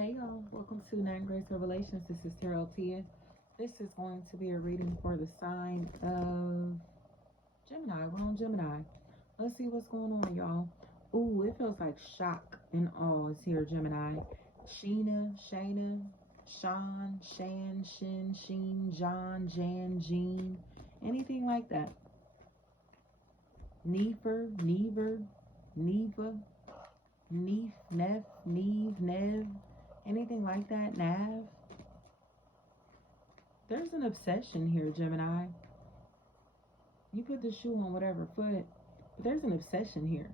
Hey y'all, welcome to Nine Grace Revelations. This is Tarot Tia. This is going to be a reading for the sign of Gemini. We're on Gemini. Let's see what's going on, y'all. Ooh, it feels like shock and awe is here, Gemini. Sheena, Shayna, Sean, Shan, Shin, Sheen, John, Jan, Jean, anything like that. Nefer, Never, Neva, Neef, Neff, Neve, Nev, anything like that. Nav. There's an obsession here, Gemini. You put the shoe on whatever foot, but there's an obsession here.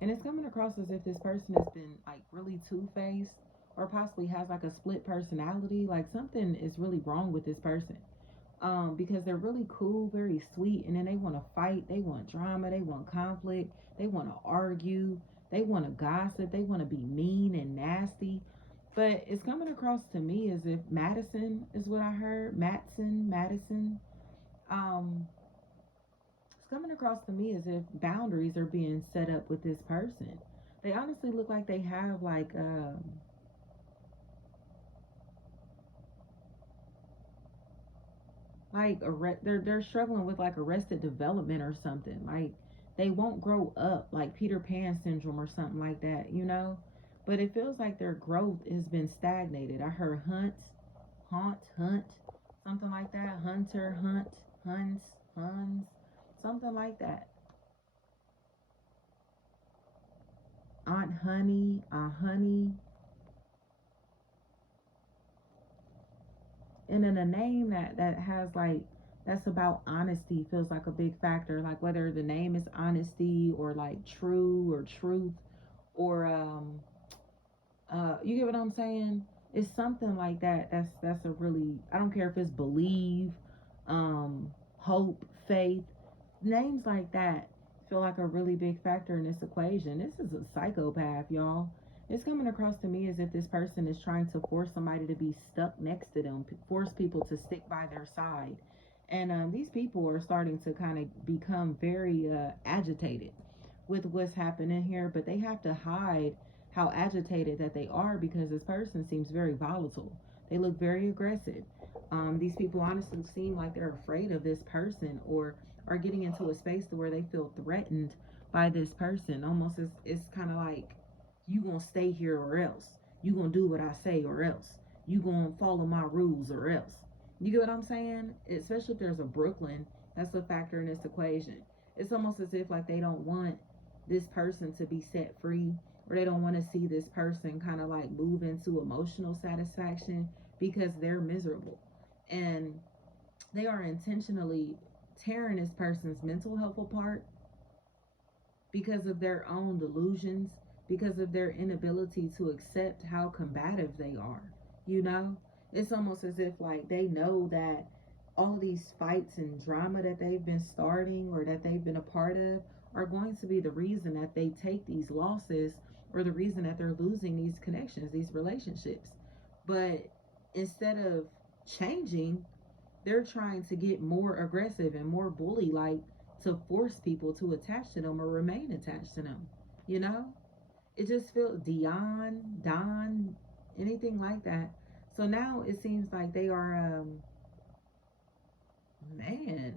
And it's coming across as if this person has been like really two-faced or possibly has like a split personality. Like something is really wrong with this person. Because they're really cool, very sweet, and then they want to fight, they want drama, they want conflict, they want to argue, they want to gossip, they want to be mean and nasty. But it's coming across to me as if Madison is what I heard. Madison. Um, it's coming across to me as if boundaries are being set up with this person. They honestly look like they have they're struggling with like arrested development or something. Like they won't grow up, like Peter Pan syndrome or something like that, you know. But it feels like their growth has been stagnated. I heard hunt, something like that. Hunter, hunt, huns, huns, something like that. Aunt Honey, Honey, and then a name that has like that's about honesty feels like a big factor, like whether the name is honesty or like true or truth or you get what I'm saying. It's something like that. That's a really, I don't care if it's believe, hope, faith, names like that feel like a really big factor in this equation. This is a psychopath, y'all. It's coming across to me as if this person is trying to force somebody to be stuck next to them, force people to stick by their side. And these people are starting to kind of become very agitated with what's happening here, but they have to hide how agitated that they are because this person seems very volatile. They look very aggressive. These people honestly seem like they're afraid of this person or are getting into a space to where they feel threatened by this person. Almost as it's kind of like you gonna stay here or else. You gonna do what I say or else. You gonna follow my rules or else. You get what I'm saying? Especially if there's a Brooklyn, that's a factor in this equation. It's almost as if like they don't want this person to be set free or they don't want to see this person kind of like move into emotional satisfaction because they're miserable. And they are intentionally tearing this person's mental health apart because of their own delusions, because of their inability to accept how combative they are. You know, it's almost as if like they know that all of these fights and drama that they've been starting or that they've been a part of are going to be the reason that they take these losses or the reason that they're losing these connections, these relationships. But instead of changing, they're trying to get more aggressive and more bully like to force people to attach to them or remain attached to them. You know? It just feels Don, anything like that. So now it seems like they are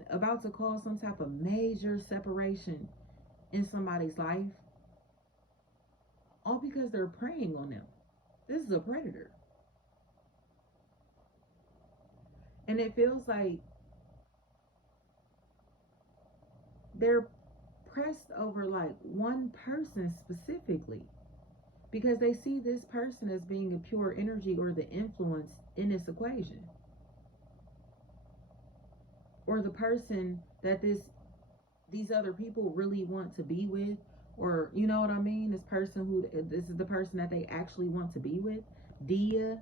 about to cause some type of major separation in somebody's life, all because they're preying on them. This is a predator. And it feels like they're pressed over like one person specifically because they see this person as being a pure energy or the influence in this equation or the person that these other people really want to be with, or you know what I mean, this is the person that they actually want to be with. Dea,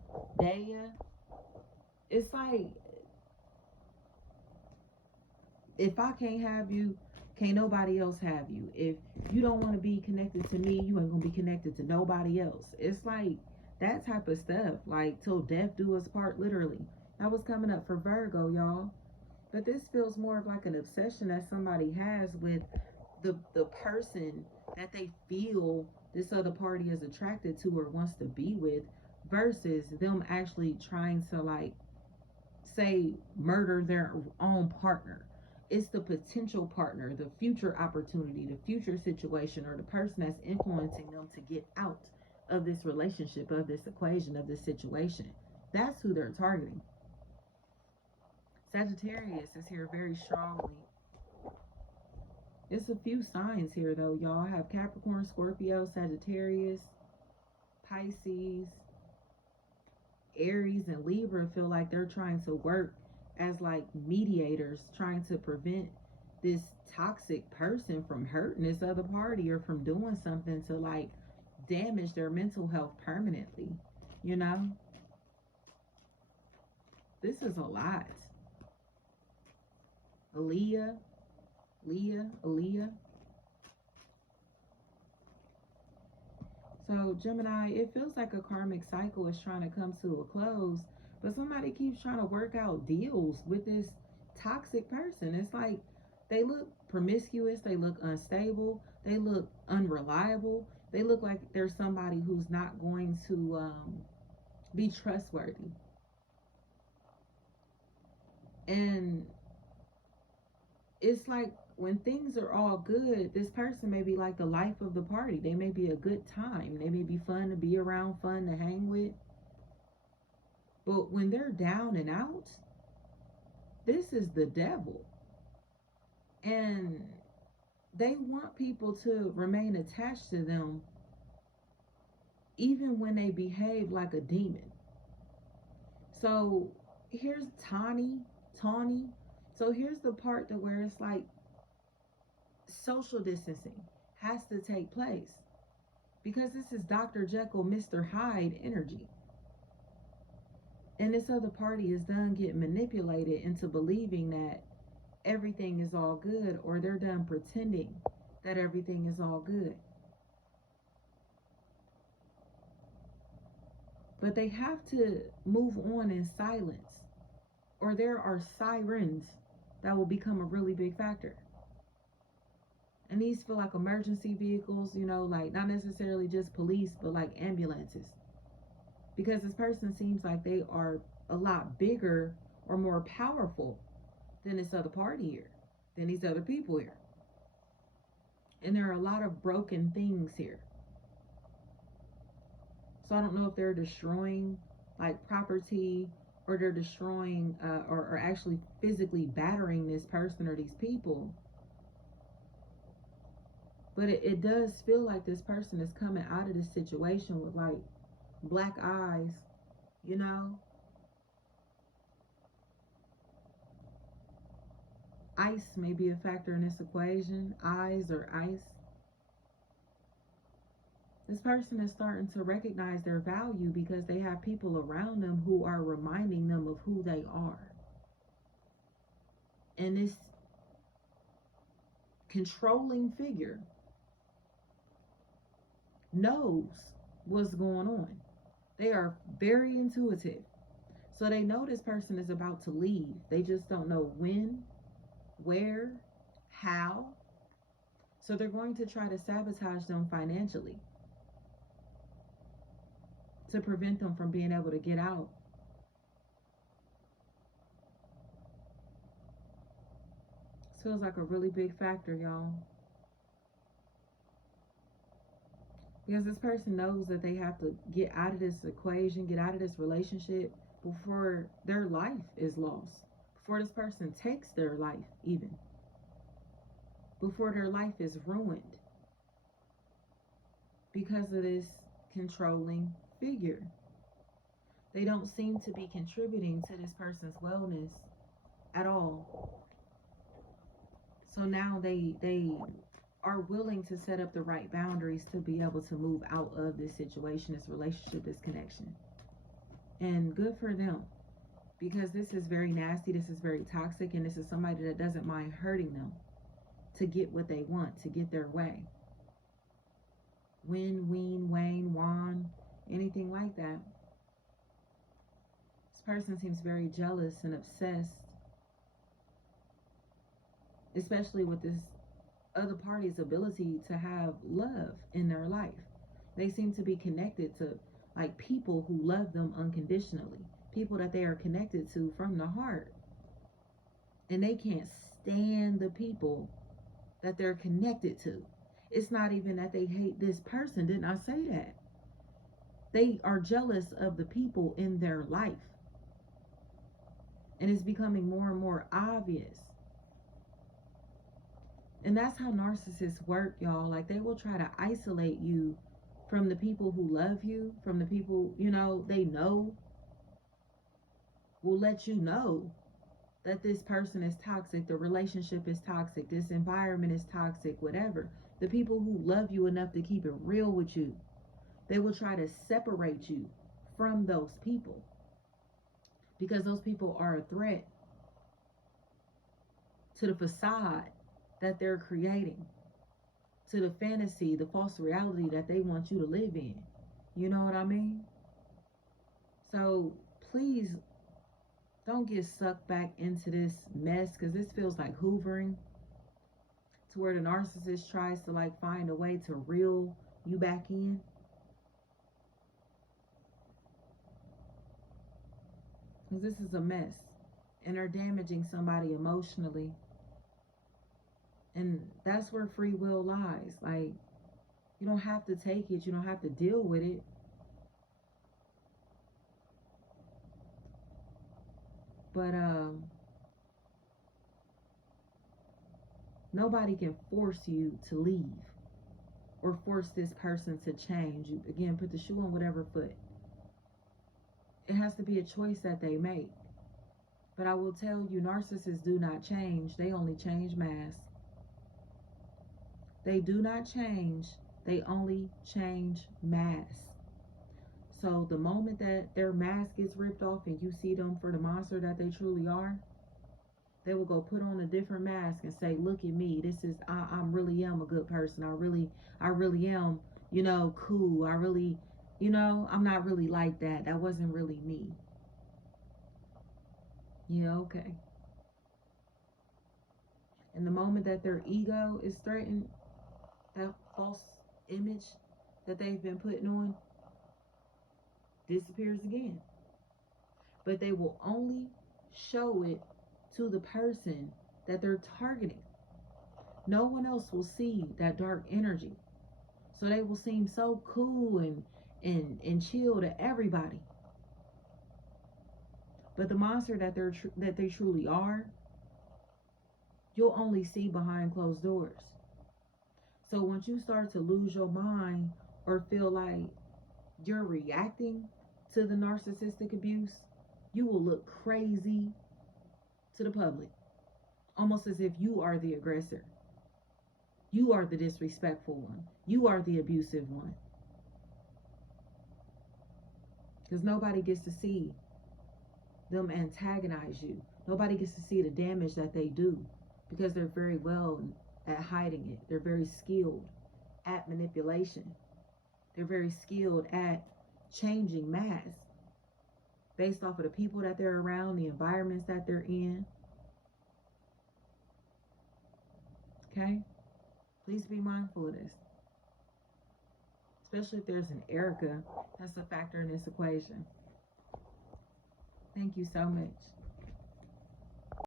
it's like if I can't have you, can't nobody else have you. If you don't want to be connected to me, you ain't gonna be connected to nobody else. It's like that type of stuff, like till death do us part, literally. That was coming up for Virgo, y'all. But this feels more of like an obsession that somebody has with the person that they feel this other party is attracted to or wants to be with, versus them actually trying to, like, say, murder their own partner. It's the potential partner, the future opportunity, the future situation, or the person that's influencing them to get out of this relationship, of this equation, of this situation. That's who they're targeting. Sagittarius is here very strongly. It's a few signs here, though, y'all. I have Capricorn, Scorpio, Sagittarius, Pisces, Aries, and Libra. Feel like they're trying to work as, like, mediators, trying to prevent this toxic person from hurting this other party or from doing something to, like, damage their mental health permanently. You know? This is a lot. Aaliyah. So, Gemini, it feels like a karmic cycle is trying to come to a close, but somebody keeps trying to work out deals with this toxic person. It's like they look promiscuous, they look unstable, they look unreliable, they look like there's somebody who's not going to be trustworthy. And it's like when things are all good, this person may be like the life of the party. They may be a good time. They may be fun to be around, fun to hang with. But when they're down and out, this is the devil. And they want people to remain attached to them even when they behave like a demon. So here's Tawny. So here's the part that where it's like social distancing has to take place because this is Dr. Jekyll, Mr. Hyde energy. And this other party is done getting manipulated into believing that everything is all good, or they're done pretending that everything is all good. But they have to move on in silence, or there are sirens that will become a really big factor. And these feel like emergency vehicles, you know, like not necessarily just police, but like ambulances. Because this person seems like they are a lot bigger or more powerful than this other party here, than these other people here. And there are a lot of broken things here. So I don't know if they're destroying like property, or they're destroying or actually physically battering this person or these people. But it does feel like this person is coming out of this situation with like black eyes, you know? Ice may be a factor in this equation, eyes or ice. This person is starting to recognize their value because they have people around them who are reminding them of who they are. And this controlling figure knows what's going on. They are very intuitive. So they know this person is about to leave. They just don't know when, where, how. So they're going to try to sabotage them financially to prevent them from being able to get out. This feels like a really big factor, y'all. Because this person knows that they have to get out of this equation, get out of this relationship before their life is lost. Before this person takes their life, even. Before their life is ruined. Because of this controlling figure. They don't seem to be contributing to this person's wellness at all. So now they are willing to set up the right boundaries to be able to move out of this situation, this relationship, this connection. And good for them, because this is very nasty, this is very toxic, and this is somebody that doesn't mind hurting them to get what they want, to get their way. Win, wean, wane, wan, anything like that. This person seems very jealous and obsessed, especially with this other party's ability to have love in their life. They seem to be connected to like people who love them unconditionally, people that they are connected to from the heart. And they can't stand the people that they're connected to. It's not even that they hate this person. Didn't I say that? They are jealous of the people in their life. And it's becoming more and more obvious. And that's how narcissists work, y'all. Like, they will try to isolate you from the people who love you, from the people, they know, will let you know that this person is toxic, the relationship is toxic, this environment is toxic, whatever. The people who love you enough to keep it real with you, they will try to separate you from those people because those people are a threat to the facade that they're creating, to the fantasy, the false reality that they want you to live in. You know what I mean? So please don't get sucked back into this mess, because this feels like hoovering, to where the narcissist tries to like find a way to reel you back in. Because this is a mess, and they're damaging somebody emotionally. And that's where free will lies. Like, you don't have to take it, you don't have to deal with it. But nobody can force you to leave or force this person to change. You again put the shoe on whatever foot. It has to be a choice that they make. But I will tell you, narcissists do not change. They only change masks. They do not change. They only change masks. So the moment that their mask is ripped off and you see them for the monster that they truly are, they will go put on a different mask and say, look at me. This is, I really am a good person. I really am, cool. I really, I'm not really like that. That wasn't really me. Yeah, okay. And the moment that their ego is threatened, that false image that they've been putting on disappears again. But they will only show it to the person that they're targeting. No one else will see that dark energy. So they will seem so cool and chill to everybody. But the monster that they truly are, you'll only see behind closed doors. So once you start to lose your mind or feel like you're reacting to the narcissistic abuse, you will look crazy to the public, almost as if you are the aggressor. You are the disrespectful one. You are the abusive one. Because nobody gets to see them antagonize you. Nobody gets to see the damage that they do, because they're very well at hiding it. They're very skilled at manipulation. They're very skilled at changing masks based off of the people that they're around, the environments that they're in. Okay? Please be mindful of this. Especially if there's an Erica that's a factor in this equation. Thank you so much.